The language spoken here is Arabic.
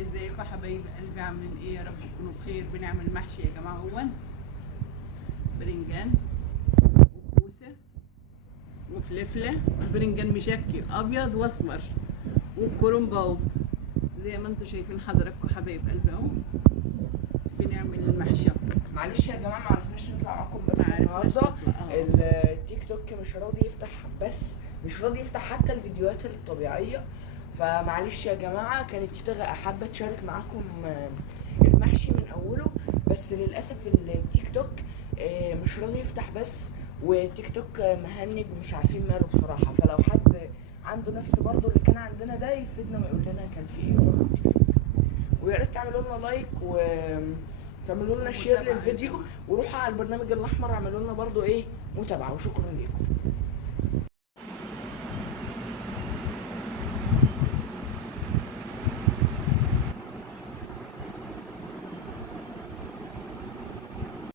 ازيكم يا حبايب قلبي، عاملين ايه؟ يا رب تكونوا بخير. بنعمل محشي يا جماعه، هو برنجان وكوسه وفلفله، البرنجان مشكل ابيض واسمر، والكرنب اهو زي ما انتم شايفين حضراتكم حبايب قلبي اهو. بنعمل المحشي. معلش يا جماعه، ما عرفناش نطلع معاكم بس معرفناش النهارده نطلع. التيك توك مش راضي يفتح، بس مش راضي يفتح حتى الفيديوهات الطبيعيه. فمعلش يا جماعه، كانت حابه تشارك معاكم المحشي من اوله، بس للاسف التيك توك مش راضي يفتح بس. والتيك توك مهنج ومش عارفين ماله بصراحه. فلو حد عنده نفس برضه اللي كان عندنا ده يفيدنا ويقول لنا كان في ايه برضه التيك توك. ويا ريت تعملوا لنا لايك وتعملوا لنا شير للفيديو، وروحوا على البرنامج الاحمر اعملوا لنا برضو ايه متابعه. وشكرا لكم.